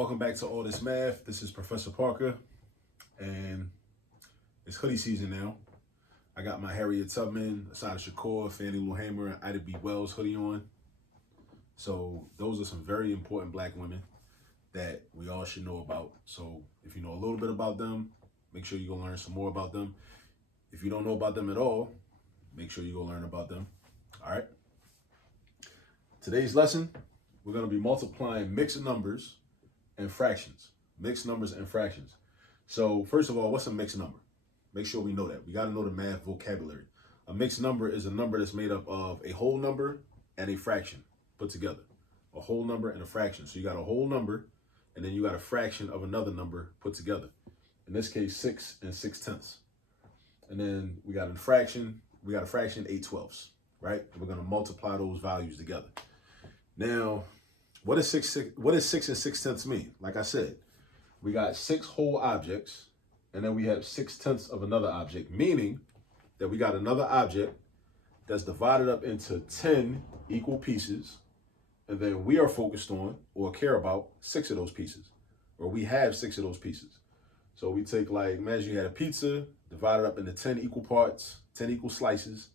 Welcome back to All This Math. This is Professor Parker, and it's hoodie season now. I got my Harriet Tubman, Asada Shakur, Fannie Lou Hamer, and Ida B. Wells hoodie on. So those are some very important black women that we all should know about. So if you know a little bit about them, make sure you go learn some more about them. If you don't know about them at all, make sure you go learn about them. All right. Today's lesson, we're going to be multiplying mixed numbers and fractions. Mixed numbers and fractions. So first of all, what's a mixed number? Make sure we know that. We got to know the math vocabulary. A mixed number is a number that's made up of a whole number and a fraction put together. A whole number and a fraction. So you got a whole number and then you got a fraction of another number put together. In this case, 6 and 6/10. And then we got a fraction 8/12, right? And we're going to multiply those values together. Now, what does 6 and 6/10 mean? Like I said, we got 6 whole objects, and then we have 6/10 of another object, meaning that we got another object that's divided up into 10 equal pieces, and then we are focused on or care about 6 of those pieces, or we have 6 of those pieces. So we take, like, imagine you had a pizza divided up into 10 equal parts, 10 equal slices,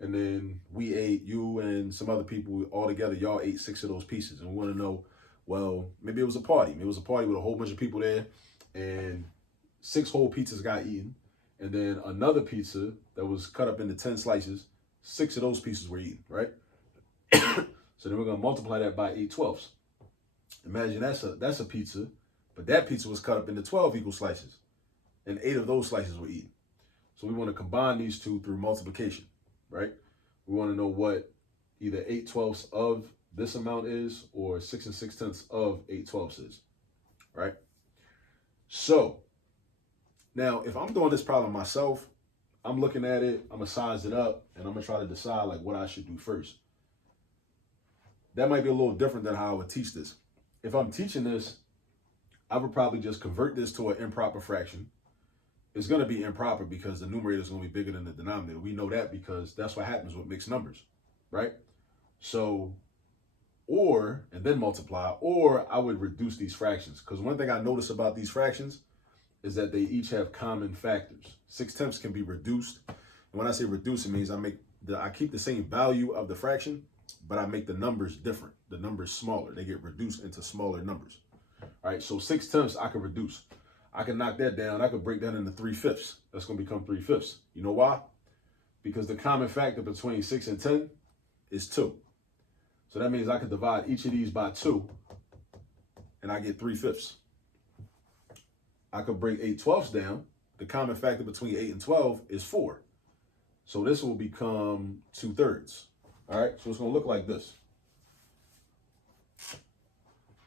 and then we ate, you and some other people all together, y'all ate 6 of those pieces. And we want to know, well, maybe it was a party. Maybe it was a party with a whole bunch of people there, and 6 whole pizzas got eaten. And then another pizza that was cut up into 10 slices, 6 of those pieces were eaten, right? So then we're going to multiply that by 8/12. Imagine that's a pizza, but that pizza was cut up into 12 equal slices, and 8 of those slices were eaten. So we want to combine these two through multiplication, right? We want to know what either 8/12 of this amount is or 6 and 6/10 of 8/12 is, right? So now if I'm doing this problem myself, I'm looking at it, I'm going to size it up, and I'm going to try to decide like what I should do first. That might be a little different than how I would teach this. If I'm teaching this, I would probably just convert this to an improper fraction. It's going to be improper because the numerator is going to be bigger than the denominator. We know that because that's what happens with mixed numbers, right? So, and then multiply, or I would reduce these fractions. Because one thing I notice about these fractions is that they each have common factors. 6/10 can be reduced. And when I say reduce, it means I keep the same value of the fraction, but I make the numbers different. The numbers smaller. They get reduced into smaller numbers. All right, so 6/10 I can reduce. I can knock that down. I could break that into 3/5. That's going to become 3/5. You know why? Because the common factor between 6 and 10 is 2. So that means I could divide each of these by 2, and I get 3/5. I could break 8/12 down. The common factor between 8 and 12 is 4. So this will become 2/3. All right, so it's going to look like this.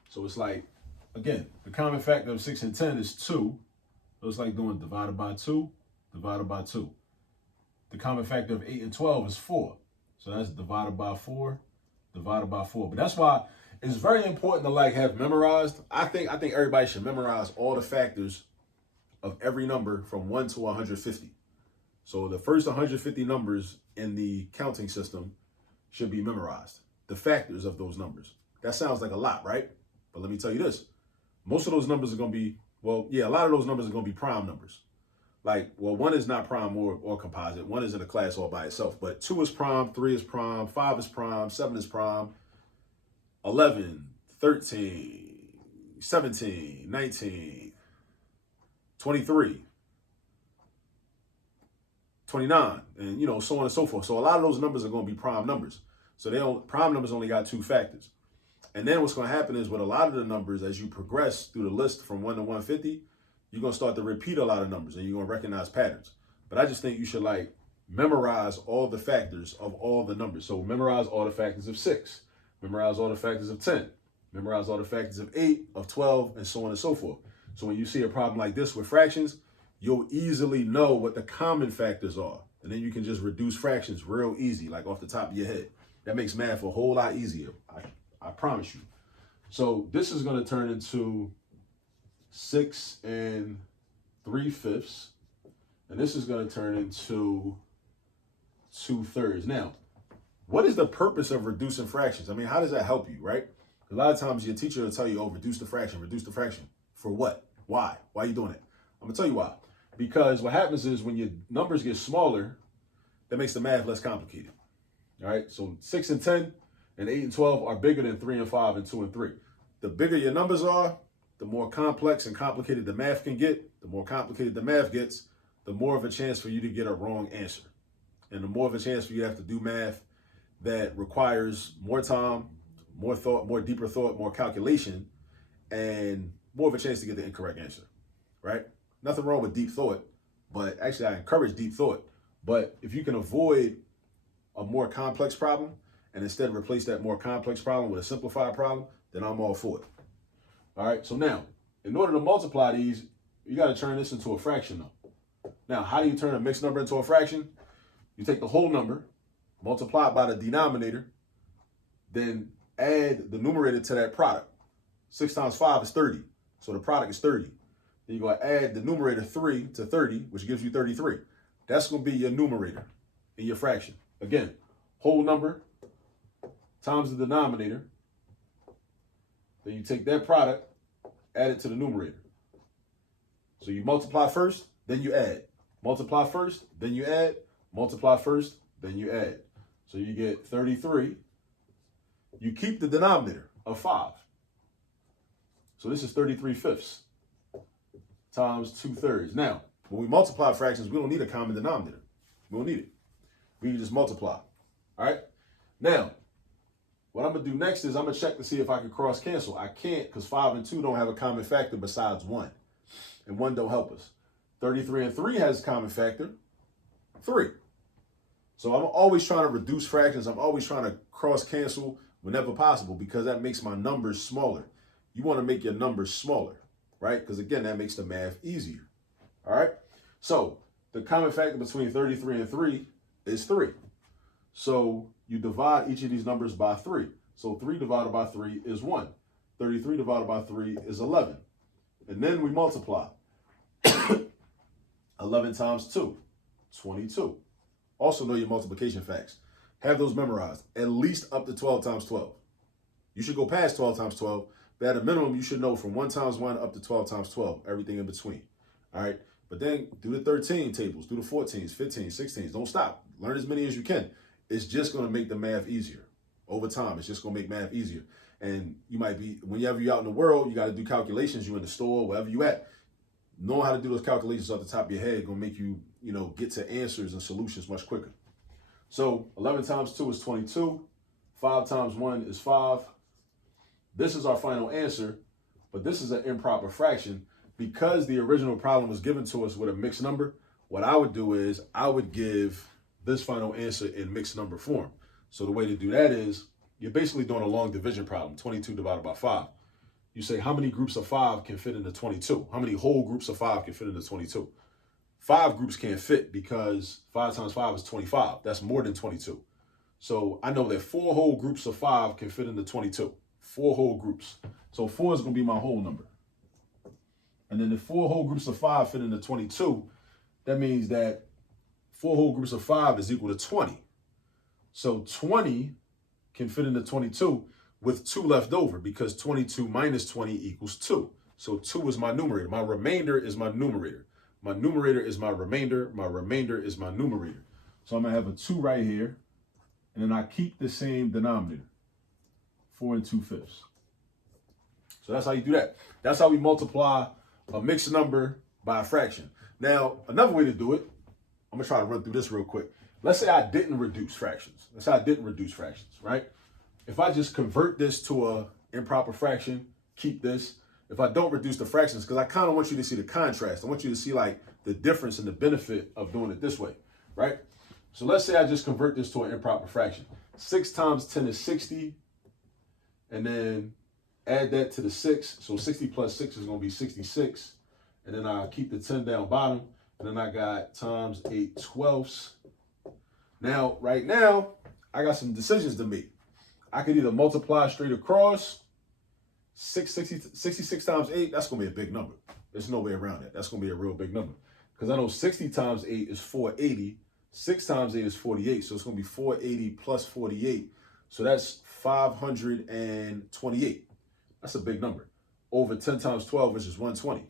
So it's like, again, the common factor of 6 and 10 is 2. So it's like doing divided by 2, divided by 2. The common factor of 8 and 12 is 4. So that's divided by 4, divided by 4. But that's why it's very important to like have memorized. I think everybody should memorize all the factors of every number from 1 to 150. So the first 150 numbers in the counting system should be memorized. The factors of those numbers. That sounds like a lot, right? But let me tell you this. Most of those numbers are going to be, a lot of those numbers are going to be prime numbers. Like, 1 is not prime or composite. 1 is in a class all by itself. But 2 is prime, 3 is prime, 5 is prime, 7 is prime, 11, 13, 17, 19, 23, 29, and so on and so forth. So a lot of those numbers are going to be prime numbers. So prime numbers only got 2 factors. And then what's going to happen is with a lot of the numbers, as you progress through the list from 1 to 150, you're going to start to repeat a lot of numbers and you're going to recognize patterns. But I just think you should memorize all the factors of all the numbers. So memorize all the factors of 6, memorize all the factors of 10, memorize all the factors of 8, of 12, and so on and so forth. So when you see a problem like this with fractions, you'll easily know what the common factors are. And then you can just reduce fractions real easy, like off the top of your head. That makes math a whole lot easier. I promise you. So this is going to turn into 6 and 3/5. And this is going to turn into 2/3. Now, what is the purpose of reducing fractions? I mean, how does that help you, right? A lot of times your teacher will tell you, oh, reduce the fraction, reduce the fraction. For what? Why? Why are you doing it? I'm gonna tell you why. Because what happens is when your numbers get smaller, that makes the math less complicated. All right, so 6 and 10 and 8 and 12 are bigger than 3 and 5 and 2 and 3. The bigger your numbers are, the more complex and complicated the math can get. The more complicated the math gets, the more of a chance for you to get a wrong answer. And the more of a chance for you to have to do math that requires more time, more thought, more deeper thought, more calculation, and more of a chance to get the incorrect answer, right? Nothing wrong with deep thought, but actually I encourage deep thought. But if you can avoid a more complex problem and instead replace that more complex problem with a simplified problem, then I'm all for it. All right, so now, in order to multiply these, you got to turn this into a fraction though. Now, how do you turn a mixed number into a fraction? You take the whole number, multiply it by the denominator, then add the numerator to that product. 6 times 5 is 30, so the product is 30. Then you're going to add the numerator 3 to 30, which gives you 33. That's going to be your numerator in your fraction. Again, whole number times the denominator. Then you take that product, add it to the numerator. So you multiply first, then you add. Multiply first, then you add. Multiply first, then you add. So you get 33. You keep the denominator of 5. So this is 33 fifths times 2/3. Now, when we multiply fractions, we don't need a common denominator. We don't need it. We can just multiply. All right? Now, what I'm going to do next is I'm going to check to see if I can cross cancel. I can't because 5 and 2 don't have a common factor besides 1. And 1 don't help us. 33 and 3 has a common factor, 3. So I'm always trying to reduce fractions. I'm always trying to cross cancel whenever possible because that makes my numbers smaller. You want to make your numbers smaller, right? Because again, that makes the math easier. All right. So the common factor between 33 and 3 is 3. So you divide each of these numbers by 3. So 3 divided by 3 is 1. 33 divided by 3 is 11. And then we multiply. 11 times 2, 22. Also know your multiplication facts. Have those memorized, at least up to 12 times 12. You should go past 12 times 12, but at a minimum, you should know from 1 times 1 up to 12 times 12, everything in between. All right. But then do the 13 tables, do the 14s, 15s, 16s. Don't stop. Learn as many as you can. It's just going to make the math easier over time. It's just going to make math easier. And you might be, whenever you're out in the world, you got to do calculations. You're in the store, wherever you at. Knowing how to do those calculations off the top of your head going to make you, get to answers and solutions much quicker. So 11 times 2 is 22. 5 times 1 is 5. This is our final answer, but this is an improper fraction. Because the original problem was given to us with a mixed number, what I would do is I would give this final answer in mixed number form. So the way to do that is you're basically doing a long division problem, 22 divided by 5. You say, how many groups of 5 can fit into 22? How many whole groups of 5 can fit into 22? 5 groups can't fit because 5 times 5 is 25. That's more than 22. So I know that 4 whole groups of 5 can fit into 22. 4 whole groups. So 4 is going to be my whole number. And then if 4 whole groups of 5 fit into 22, that means that 4 whole groups of 5 is equal to 20. So 20 can fit into 22 with 2 left over because 22 minus 20 equals 2. So 2 is my numerator. My remainder is my numerator. My numerator is my remainder. My remainder is my numerator. So I'm going to have a 2 right here. And then I keep the same denominator, 4 2/5. So that's how you do that. That's how we multiply a mixed number by a fraction. Now, another way to do it, I'm going to try to run through this real quick. Let's say I didn't reduce fractions. Let's say I didn't reduce fractions, right? If I just convert this to a improper fraction, keep this. If I don't reduce the fractions, because I kind of want you to see the contrast. I want you to see like the difference and the benefit of doing it this way, right? So let's say I just convert this to an improper fraction. 6 times 10 is 60. And then add that to the 6. So 60 plus 6 is going to be 66. And then I keep the 10 down bottom. And then I got times 8/12. Now, right now, I got some decisions to make. I could either multiply straight across. 66 times 8, that's going to be a big number. There's no way around that. That's going to be a real big number. Because I know 60 times 8 is 480. 6 times 8 is 48. So it's going to be 480 plus 48. So that's 528. That's a big number. Over 10 times 12, which is 120,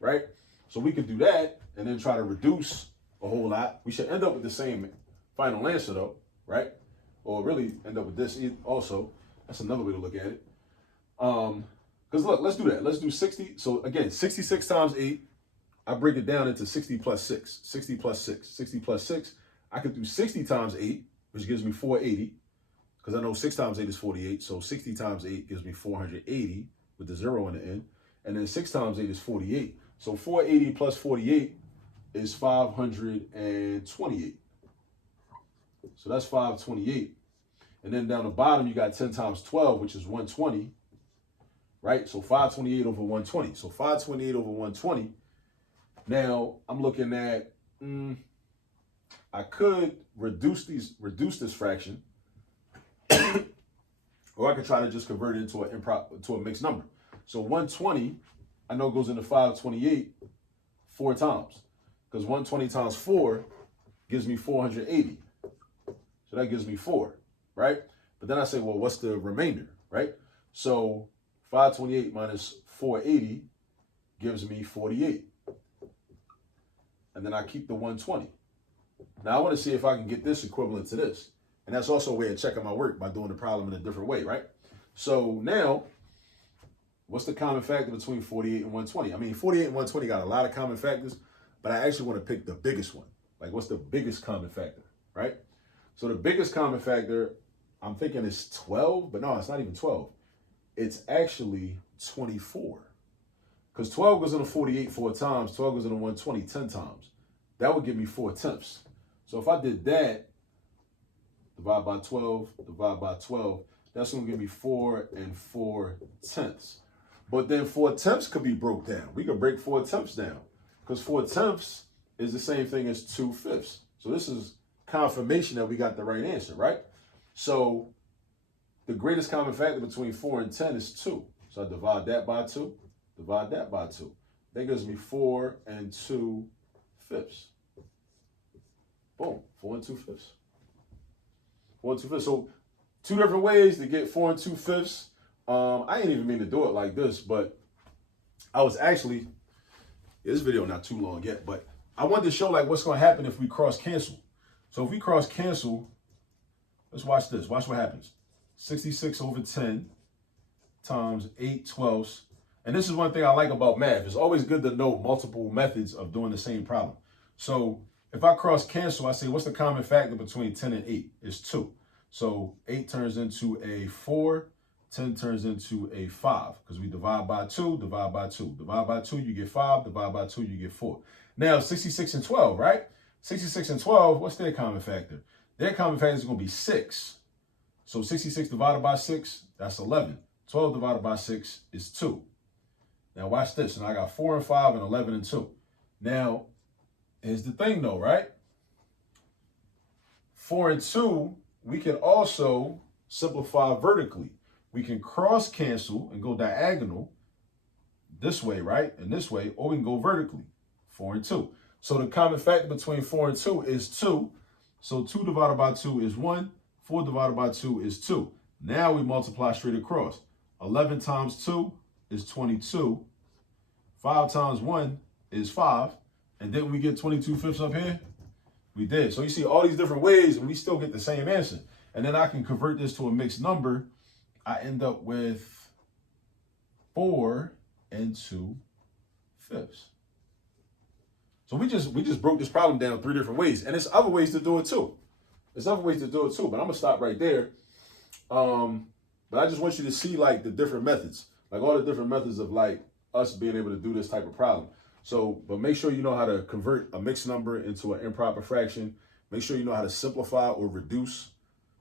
right? So we could do that and then try to reduce a whole lot. We should end up with the same final answer though, right? Or really end up with this also. That's another way to look at it. Because look, let's do that. Let's do 60. So again, 66 times 8. I break it down into 60 plus 6. 60 plus 6. 60 plus 6. I could do 60 times 8, which gives me 480. Because I know 6 times 8 is 48. So 60 times 8 gives me 480 with the 0 in the end. And then 6 times 8 is 48. So 480 plus 48 is 528. So that's 528. And then down the bottom, you got 10 times 12, which is 120. Right? So 528 over 120. So 528 over 120. Now I'm looking at, I could reduce this fraction, or I could try to just convert it into a mixed number. So 120, I know goes into 528 4 times, because 120 times 4 gives me 480. So that gives me 4, right? But then I say, well, what's the remainder, right? So 528 minus 480 gives me 48. And then I keep the 120. Now I want to see if I can get this equivalent to this. And that's also a way of checking my work by doing the problem in a different way, right? So now, what's the common factor between 48 and 120? I mean, 48 and 120 got a lot of common factors, but I actually want to pick the biggest one. Like, what's the biggest common factor, right? So the biggest common factor, I'm thinking is 12, but no, it's not even 12. It's actually 24. Because 12 goes into 48 4 times, 12 goes into 120 10 times. That would give me 4/10. So if I did that, divide by 12, divide by 12, that's going to give me 4 4/10. But then 4/10 could be broke down. We could break 4/10 down, because 4/10 is the same thing as 2/5. So this is confirmation that we got the right answer, right? So the greatest common factor between 4 and 10 is 2. So I divide that by 2, divide that by 2. That gives me 4 2/5. Boom, 4 2/5. 4 2/5. So 2 different ways to get 4 2/5. I ain't even mean to do it like this, but I was actually, this video not too long yet, but I wanted to show like what's going to happen if we cross cancel. So if we cross cancel, let's watch this. Watch what happens. 66 over 10 times 8/12. And this is one thing I like about math. It's always good to know multiple methods of doing the same problem. So if I cross cancel, I say, what's the common factor between 10 and 8? It's 2. So 8 turns into a 4, 10 turns into a 5, because we divide by 2, divide by 2. Divide by 2, you get 5. Divide by 2, you get 4. Now 66 and 12, right? 66 and 12, what's their common factor? Their common factor is going to be 6. So 66 divided by 6, that's 11. 12 divided by 6 is 2. Now watch this. And I got 4 and 5 and 11 and 2. Now, here's the thing though, right? 4 and 2, we can also simplify vertically. We can cross cancel and go diagonal this way, right? And this way, or we can go vertically, 4 and 2. So the common factor between 4 and 2 is 2. So 2 divided by 2 is 1. 4 divided by 2 is 2. Now we multiply straight across. 11 times 2 is 22. 5 times 1 is 5. And didn't we get 22/5 up here? We did. So you see all these different ways and we still get the same answer. And then I can convert this to a mixed number. I end up with 4 2/5. So we just broke this problem down 3 different ways. And there's other ways to do it too. There's other ways to do it too, but I'm gonna stop right there. But I just want you to see like the different methods, like all the different methods of like us being able to do this type of problem. So, but make sure you know how to convert a mixed number into an improper fraction. Make sure you know how to simplify or reduce.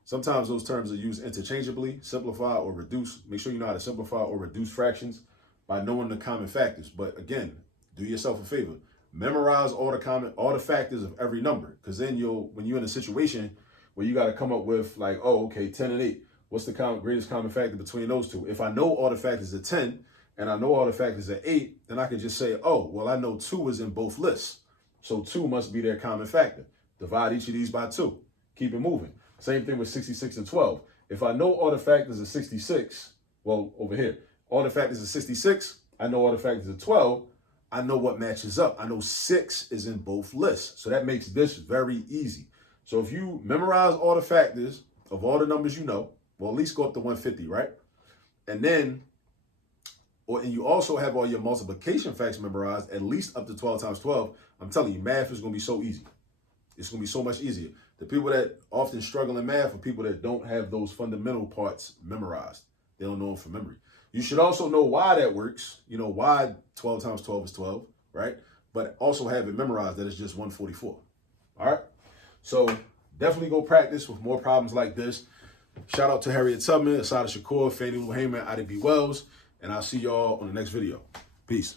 Sometimes those terms are used interchangeably, simplify or reduce. Make sure you know how to simplify or reduce fractions by knowing the common factors. But again, do yourself a favor. Memorize all the factors of every number. Because then when you're in a situation where you got to come up with like, oh, okay, 10 and 8. What's the greatest common factor between those two? If I know all the factors are 10 and I know all the factors are 8, then I can just say, oh, well, I know 2 is in both lists. So 2 must be their common factor. Divide each of these by 2. Keep it moving. Same thing with 66 and 12. If I know all the factors are 66, well, over here, all the factors are 66, I know all the factors are 12, I know what matches up. I know 6 is in both lists. So that makes this very easy. So if you memorize all the factors of all the numbers you know, well, at least go up to 150, right? And then, and you also have all your multiplication facts memorized, at least up to 12 times 12. I'm telling you, math is going to be so easy. It's going to be so much easier. The people that often struggle in math are people that don't have those fundamental parts memorized. They don't know them from memory. You should also know why that works. You know, why 12 times 12 is 12, right? But also have it memorized that it's just 144. All right? So definitely go practice with more problems like this. Shout out to Harriet Tubman, Assata Shakur, Fannie Lou Hamer, Ida B. Wells, and I'll see y'all on the next video. Peace.